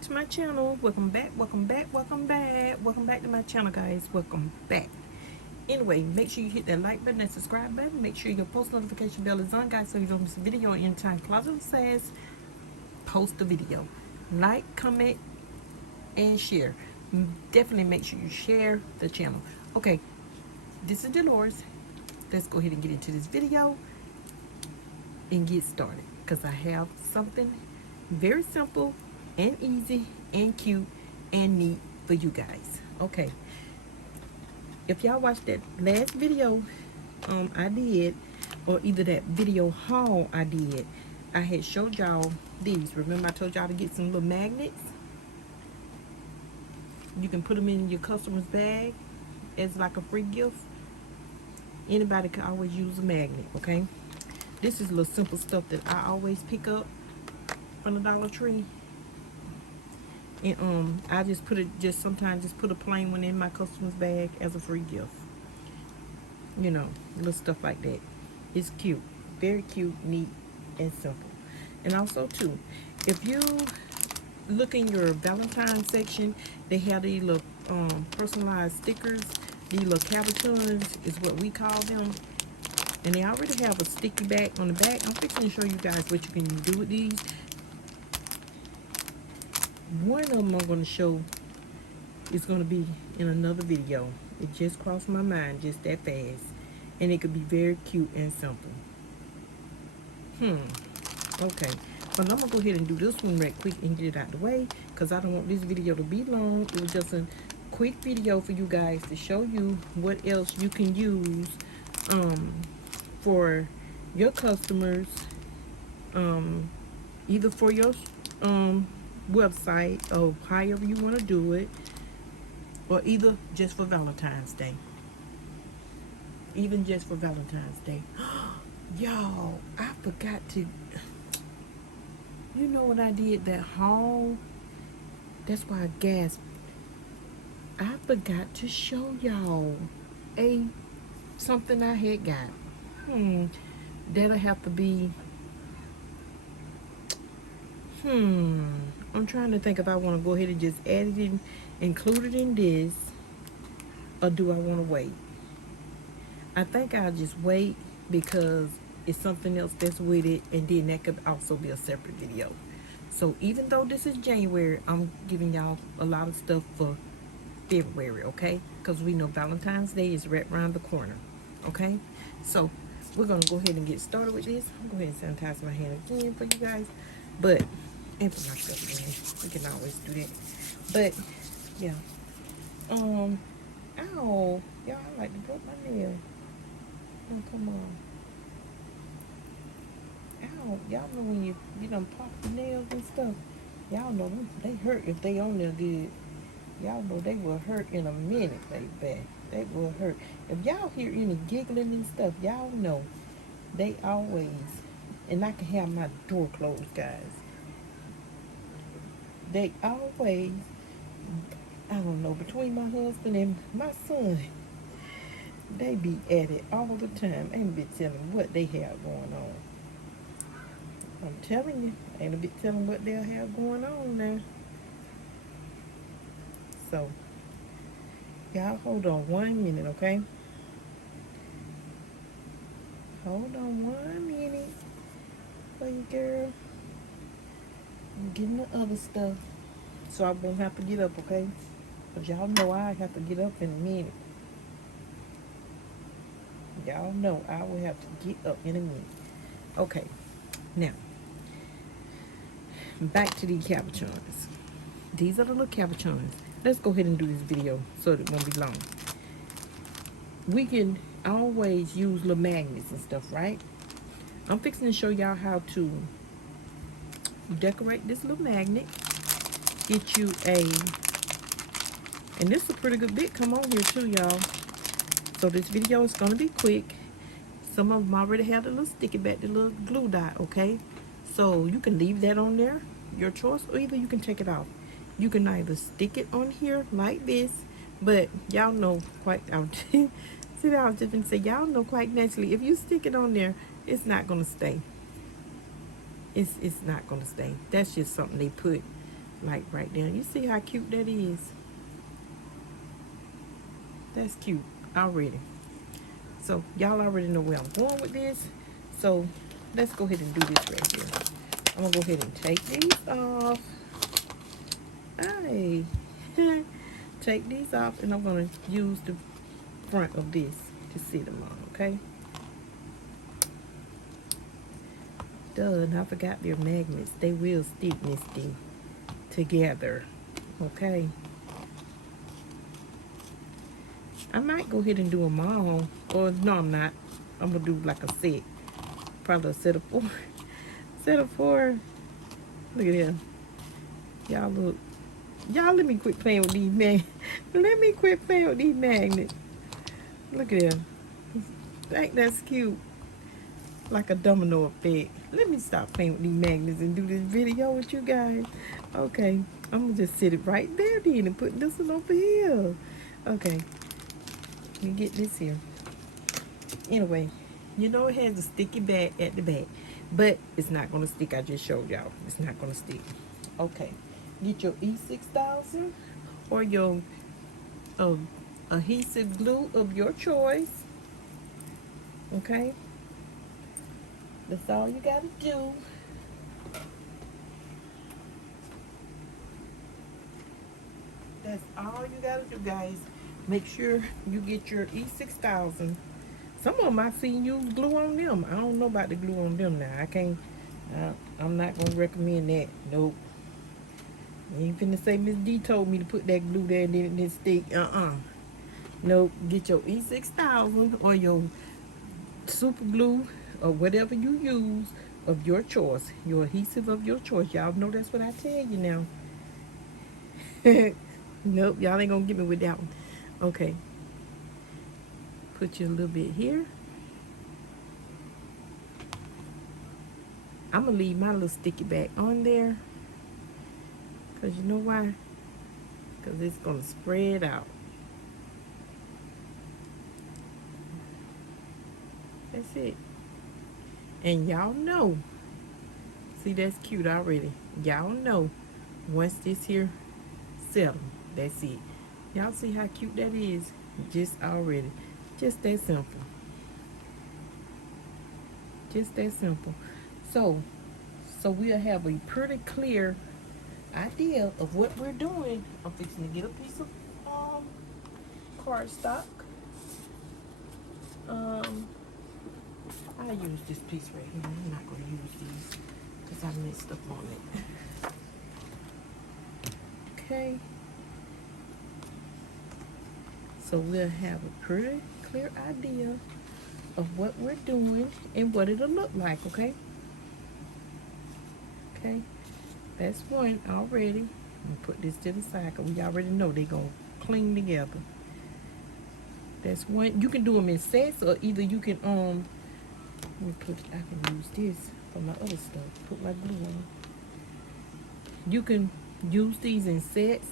back to my channel. Welcome back to my channel, guys. Welcome back. Anyway, make sure you hit that like button and subscribe button. Make sure your post notification bell is on, guys, so you don't miss a video anytime Closet says post the video. Like, comment, and share. Definitely make sure you share the channel. Okay, this is Dolores. Let's go ahead and get into this video and get started, because I have something very simple and easy and cute and neat for you guys. Okay, if y'all watched that last video I did, or either that video haul I did, I had showed y'all these. Remember I told y'all to get some little magnets? You can put them in your customer's bag as like a free gift. Anybody can always use a magnet. Okay, this is little simple stuff that I always pick up from the Dollar Tree, and I just put it, sometimes just put a plain one in my customer's bag as a free gift. You know, little stuff like that. It's cute, very cute, neat, and simple. And also too, if you look in your Valentine section, they have these little personalized stickers. These little cabochons is what we call them. And they already have a sticky back on the back. I'm fixing to show you guys what you can do with these. One of them I'm going to show is going to be in another video. It just crossed my mind just that fast. And it could be very cute and simple. Okay. But I'm going to go ahead and do this one right quick and get it out the way, because I don't want this video to be long. It was just a quick video for you guys to show you what else you can use for your customers, either for your website or however you want to do it, or either just for Valentine's Day. Even just for Valentine's Day. Y'all, I forgot to, you know what I did that haul? That's why I gasped. I forgot to show y'all something I had got. That'll have to be, I'm trying to think if I want to go ahead and just add it in, include it in this, or do I want to wait? I think I'll just wait, because it's something else that's with it, and then that could also be a separate video. So even though this is January, I'm giving y'all a lot of stuff for February, okay? Because we know Valentine's Day is right around the corner, okay? So we're going to go ahead and get started with this. I'm going to go ahead and sanitize my hand again for you guys. But, and for myself again. We can always do that. But, yeah. Ow. Y'all, I like to broke my nail. Oh, come on. Ow. Y'all know when you done pop the nails and stuff. Y'all know they hurt if they on there good. Y'all know they will hurt in a minute, baby. They will hurt. If y'all hear any giggling and stuff, y'all know they always, and I can have my door closed, guys. They always, I don't know, between my husband and my son, they be at it all the time. Ain't a bit telling what they have going on. I'm telling you, ain't a bit telling what they'll have going on now. So, y'all hold on 1 minute, okay? Hold on 1 minute for you, girl. I'm getting the other stuff, so I won't have to get up, okay? But y'all know I have to get up in a minute. Y'all know I will have to get up in a minute. Okay, now, back to these cabochons. These are the little cabochons. Let's go ahead and do this video so that it won't be long. We can always use little magnets and stuff, right? I'm fixing to show y'all how to decorate this little magnet. Get you and this is a pretty good bit come on here too, y'all. So this video is going to be quick. Some of them already have the little sticky back, the little glue dot, okay? So you can leave that on there, your choice, or either you can take it off. You can either stick it on here like this, but y'all know quite, see that I was just going to say, y'all know quite naturally, if you stick it on there, it's not going to stay. It's not going to stay. That's just something they put like right there. You see how cute that is? That's cute already. So y'all already know where I'm going with this. So let's go ahead and do this right here. I'm gonna go ahead and take these off. Hey, take these off, and I'm gonna use the front of this to sit them on. Okay. Duh, and I forgot their magnets. They will stick this thing together. Okay. I might go ahead and do them all. Or no, I'm not. I'm gonna do like a set. Probably a set of 4. Set of 4. Look at them. Y'all look. Y'all let me quit playing with these magnets. Let me quit playing with these magnets. Look at them. I think that's cute. Like a domino effect. Let me stop playing with these magnets and do this video with you guys. Okay. I'm gonna just sit it right there then and put this one over here. Okay. Let me get this here. Anyway, you know it has a sticky back at the back, but it's not gonna stick. I just showed y'all. It's not gonna stick. Okay. Get your E6000 or your adhesive glue of your choice. Okay. That's all you gotta do. That's all you gotta do, guys. Make sure you get your E6000. Some of them I've seen use glue on them. I don't know about the glue on them now. I can't. I'm not gonna recommend that. Nope. You ain't finna say Miss D told me to put that glue there and then it didn't stick. Nope. Get your E6000 or your super glue or whatever you use of your choice. Your adhesive of your choice. Y'all know that's what I tell you now. Nope, y'all ain't gonna get me with that one. Okay. Put you a little bit here. I'm gonna leave my little sticky back on there. Cause you know why? Cause it's gonna spread out. That's it. And y'all know. See, that's cute already. Y'all know. Once this here settle, that's it. Y'all see how cute that is? Just already. Just that simple. Just that simple. So we'll have a pretty clear idea of what we're doing. I'm fixing to get a piece of cardstock. I use this piece right here. I'm not going to use these because I messed up on it. Okay. So we'll have a pretty clear idea of what we're doing and what it'll look like, okay? Okay. That's one already. I'm gonna put this to the side because we already know they're gonna cling together. That's one. You can do them in sets, or either you can I can use this for my other stuff. Put my glue on. You can use these in sets,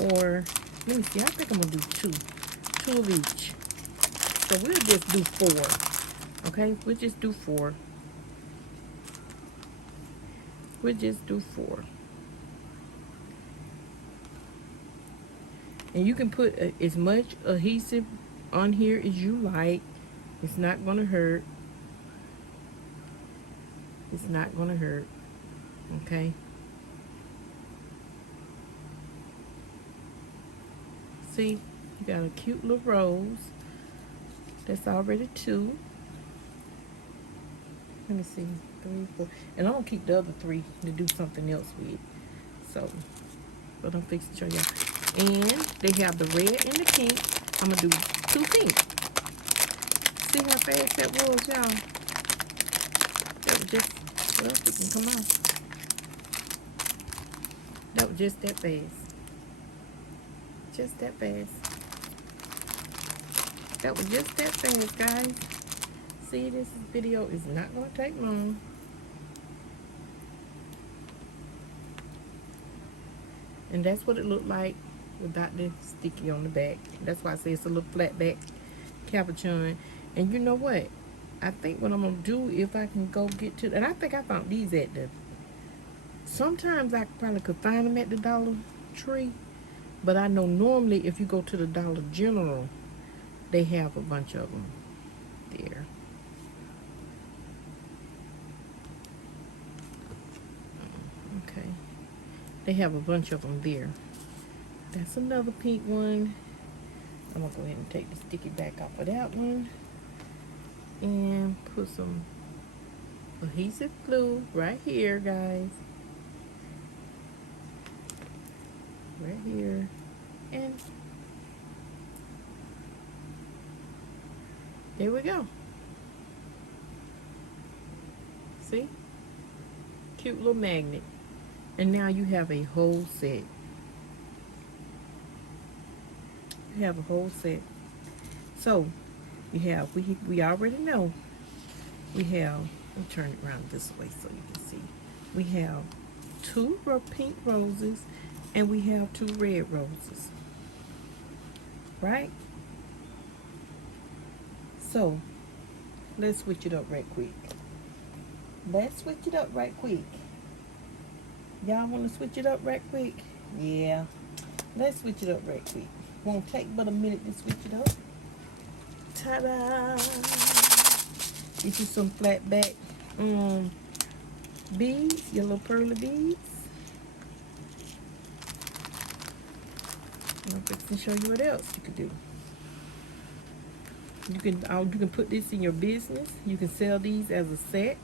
or let me see. I think I'm gonna do two of each. So we'll just do 4. Okay, we'll just do 4. We'll just do 4. And you can put as much adhesive on here as you like. It's not gonna hurt. It's not gonna hurt. Okay. See, you got a cute little rose. That's already 2. Let me see, 3, 4, and I'm gonna keep the other 3 to do something else with. So, but I'm fixing to show y'all. And they have the red and the pink. I'm gonna do 2 pink. See how fast that was, y'all? That was just, well, it can come out. That was just that fast. Just that fast. That was just that fast, guys. See, this video is not going to take long. And that's what it looked like without the sticky on the back. That's why I say it's a little flat back capuchon. And you know what? I think what I'm going to do, if I can go get to, and I think I found these at the Sometimes I probably could find them at the Dollar Tree, but I know normally if you go to the Dollar General, they have a bunch of them there. Okay, they have a bunch of them there. That's another pink one. I'm gonna go ahead and take the sticky back off of that one and put some adhesive glue right here, guys. Right here. And there we go. See? Cute little magnet. And now you have a whole set. You have a whole set. So you have, we already know, we have, let me turn it around this way so you can see. We have 2 pink roses and we have 2 red roses. Right? So let's switch it up right quick. Let's switch it up right quick. Y'all want to switch it up right quick? Yeah. Let's switch it up right quick. Won't take but a minute to switch it up. Ta-da! Get you some flatback beads, your little pearly beads. I'm going to show you what else you could do. You can put this in your business. You can sell these as a set.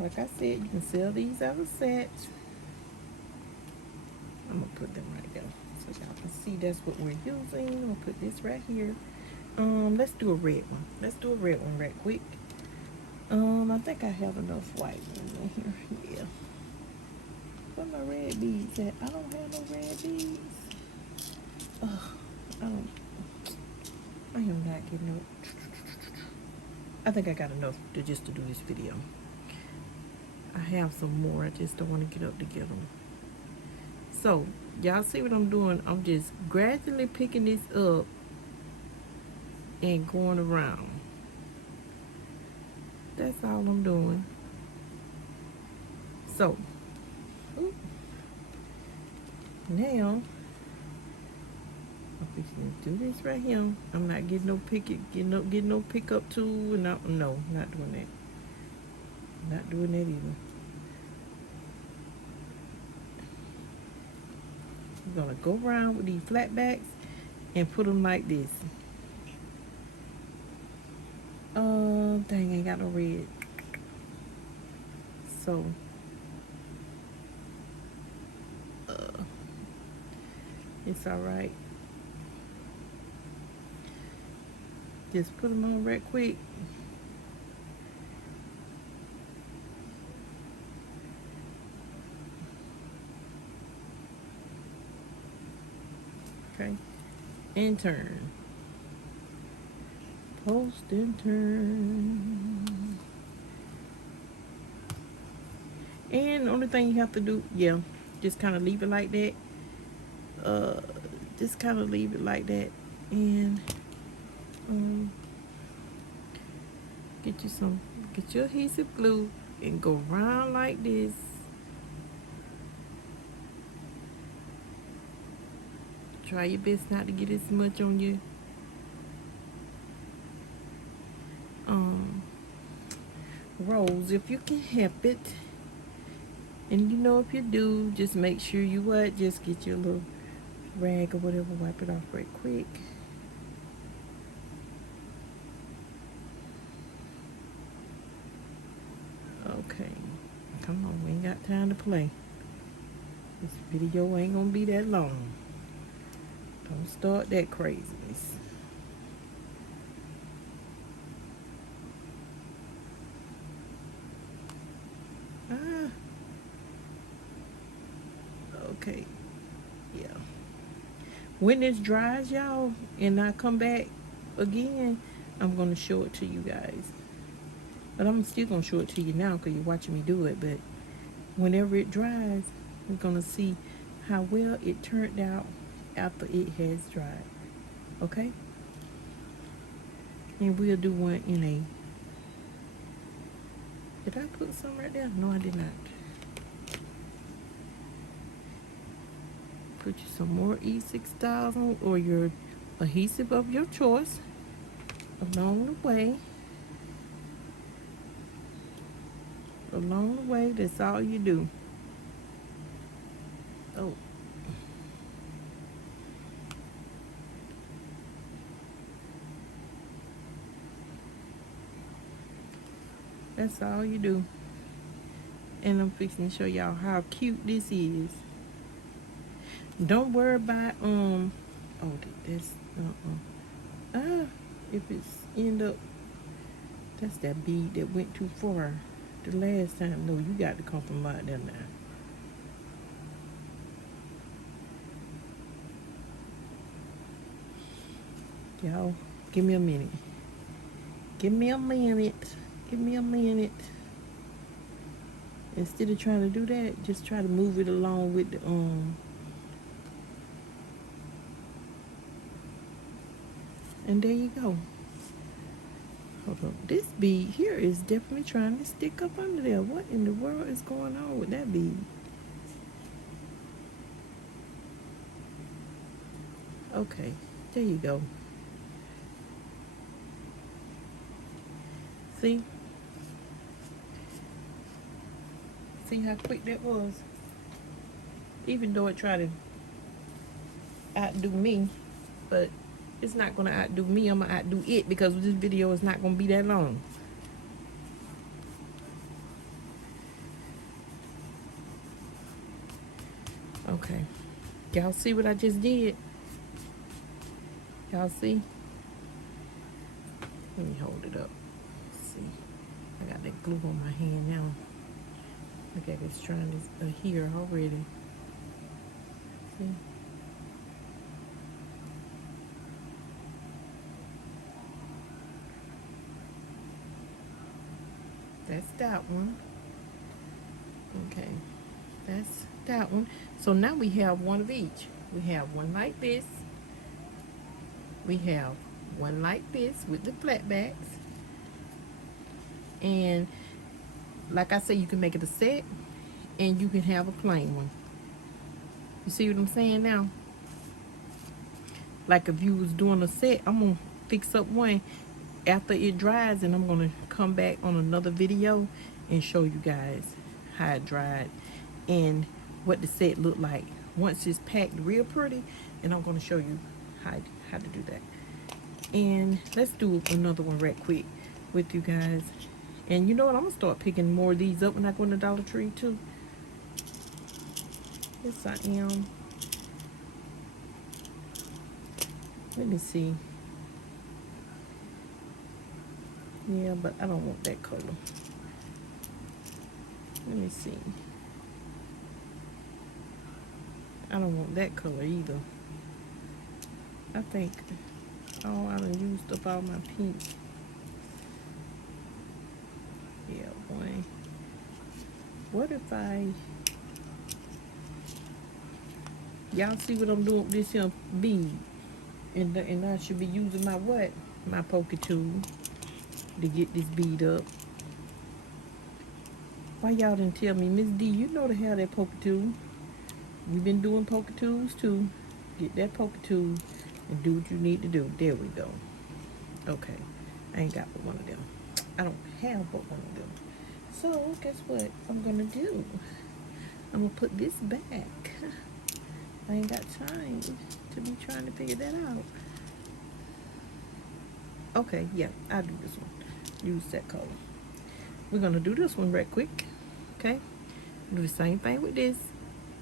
Like I said, you can sell these as a set. I'm gonna put them right there so y'all can see that's what we're using. I'm gonna put this right here. Let's do a red one. Let's do a red one right quick. I think I have enough white ones in here. Yeah. Where my red beads at? I don't have no red beads. I am not getting up. I think I got enough to just to do this video. I have some more. I just don't want to get up to get them. So y'all see what I'm doing? I'm just gradually picking this up and going around. That's all I'm doing. So now I'm fixing to do this right here. I'm not getting no getting no pickup tool. No, not doing that. Not doing that either. I'm gonna go around with these flatbacks and put them like this. Dang, ain't got no red. So it's all right. Just put them on right quick. Okay, and turn. Post and turn. And the only thing you have to do, yeah, just kind of leave it like that. Just kind of leave it like that, and get your adhesive glue and go around like this. Try your best not to get as much on your rose if you can help it. And you know, if you do, just make sure you just get your little rag or whatever, wipe it off right quick. Okay, come on, we ain't got time to play. This video ain't gonna be that long. Don't start that craziness. Okay, yeah. When this dries, y'all, and I come back again, I'm gonna show it to you guys. But I'm still gonna show it to you now because you're watching me do it. But whenever it dries, we're gonna see how well it turned out after it has dried. Okay? And we'll do one in Did I put some right there? No, I did not. Put you some more E6000 or your adhesive of your choice along the way. Along the way, that's all you do. Oh. That's all you do. And I'm fixing to show y'all how cute this is. Don't worry about oh, this if it's end up, that's that bead that went too far the last time. No, you got to come from out there now. Y'all, give me a minute. Give me a minute. Give me a minute. Instead of trying to do that, just try to move it along with the and there you go. Hold on. This bead here is definitely trying to stick up under there. What in the world is going on with that bead? Okay, there you go. See? See how quick that was? Even though it tried to outdo me, but it's not gonna outdo me. I'm gonna outdo it because this video is not gonna be that long. Okay, y'all see what I just did? Y'all see? Let me hold it up. Let's see, I got that glue on my hand now. Look at it's trying to adhere already. See? That's that one. Okay, that's that one. So now we have one of each. We have one like this. We have one like this with the flat backs. And like I said, you can make it a set and you can have a plain one. You see what I'm saying now? Like if you was doing a set, I'm gonna fix up one after it dries, and I'm gonna come back on another video and show you guys how it dried and what the set looked like once it's packed real pretty. And I'm gonna show you how to do that. And let's do another one right quick with you guys. And you know what, I'm gonna start picking more of these up when I go in the Dollar Tree too. Yes, I am. Let me see. Yeah, but I don't want that color. Let me see. I don't want that color either. I think, oh, I done used up all my pink. Yeah, boy. What if y'all see what I'm doing with this here bead? And I should be using my what? My poker tool to get this bead up. Why y'all didn't tell me, Miss D, you know to have that poker tool. You've been doing poker tools too. Get that poker tool and do what you need to do. There we go. Okay, I ain't got but one of them. I don't have but one of them. So guess what I'm gonna do? I'm gonna put this back. I ain't got time to be trying to figure that out. Okay, yeah, I'll do this one. Use that color. We're gonna do this one right quick. Okay, do the same thing with this.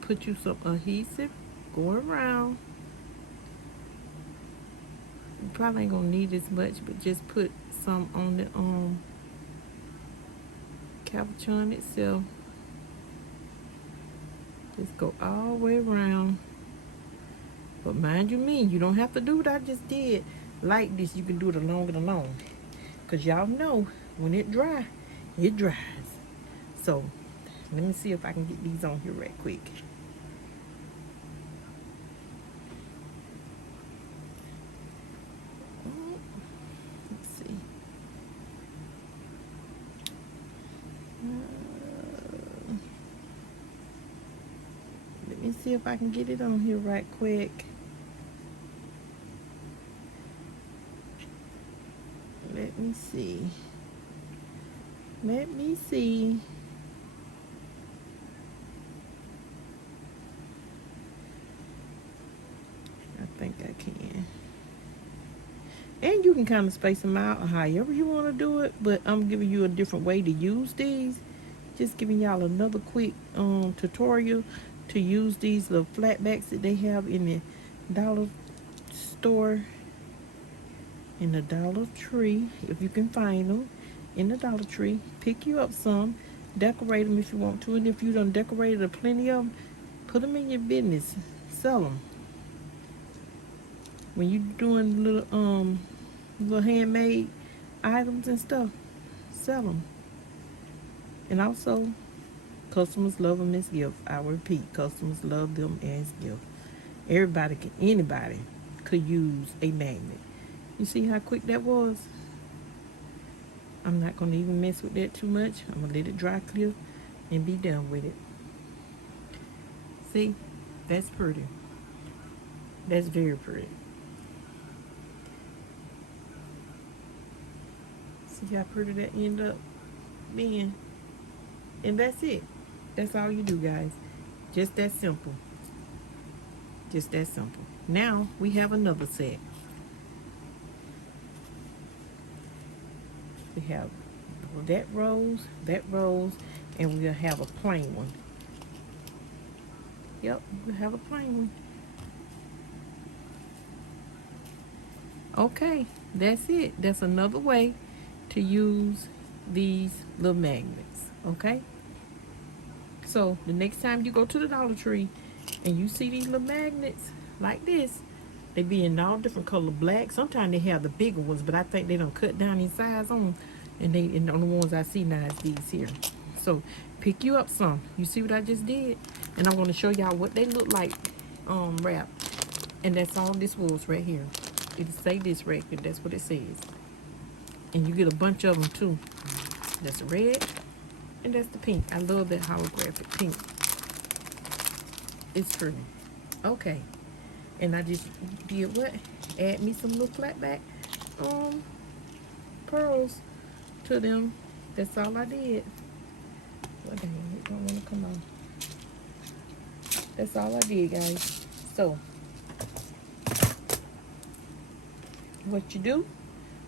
Put you some adhesive, go around. You probably ain't gonna need as much, but just put some on the cabochon itself. Just go all the way around. But mind you me, you don't have to do what I just did like this. You can do it along and along. Because y'all know, when it dry, it dries. So, let me see if I can get these on here right quick. Let's see. me see if I can get it on here right quick. Let me see. Let me see. I think I can. And you can kind of space them out however you want to do it, but I'm giving you a different way to use these. Just giving y'all another quick tutorial to use these little flatbacks that they have in the dollar store, in the Dollar Tree, if you can find them in the Dollar Tree. Pick you up some, decorate them if you want to, and if you done decorated plenty of them, put them in your business, sell them. When you doing little handmade items and stuff, sell them. And also, customers love them as gift. I repeat, customers love them as gift. Anybody could use a magnet. You see how quick that was? I'm not going to even mess with that too much. I'm going to let it dry clear and be done with it. See? That's pretty. That's very pretty. See how pretty that end up being? And that's it. That's all you do, guys. Just that simple. Just that simple. Now we have another set. We have that rose, and we'll have a plain one. Yep, we'll have a plain one. Okay, that's it. That's another way to use these little magnets. Okay, so the next time you go to the Dollar Tree and you see these little magnets like this, they be in all different color black. Sometimes they have the bigger ones, but I think they don't cut down in size on them. And the only ones I see now is these here. So pick you up some. You see what I just did? And I'm going to show y'all what they look like wrapped. And that's all this was right here. It'll say this right here. That's what it says. And you get a bunch of them too. That's the red and that's the pink. I love that holographic pink. It's pretty. Okay. And I just did what? Add me some little flatback pearls to them. That's all I did. Well, dang, it don't want to come on. That's all I did, guys. So, what you do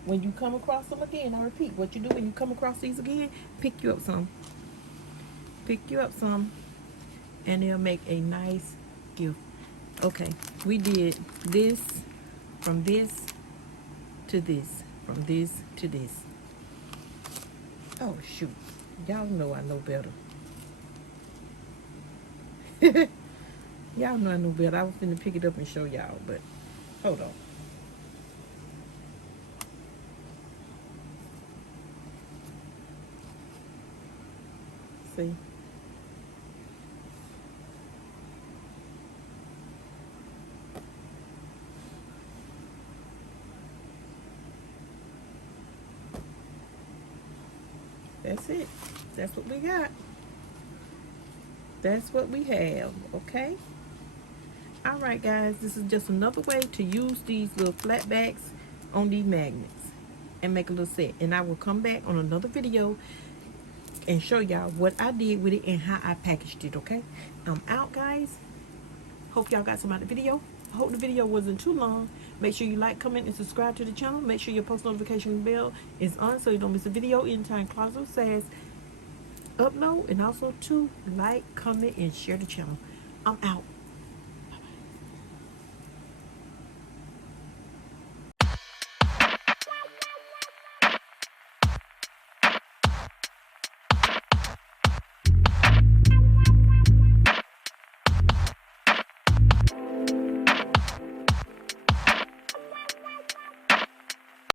when you come across them again, I repeat, what you do when you come across these again, pick you up some. Pick you up some, and they'll make a nice gift. Okay, we did this, from this to this, from this to this. Oh, shoot. Y'all know I know better. Y'all know I know better. I was finna pick it up and show y'all, but hold on. See? That's it. That's what we got. That's what we have, okay? All right, guys, this is just another way to use these little flatbacks on these magnets and make a little set. And I will come back on another video and show y'all what I did with it and how I packaged it, okay? I'm out, guys. Hope y'all got some out of the video. I hope the video wasn't too long. Make sure you like, comment, and subscribe to the channel. Make sure your post notification bell is on so you don't miss a video anytime Closet Sass upload. And also to like, comment, and share the channel. I'm out.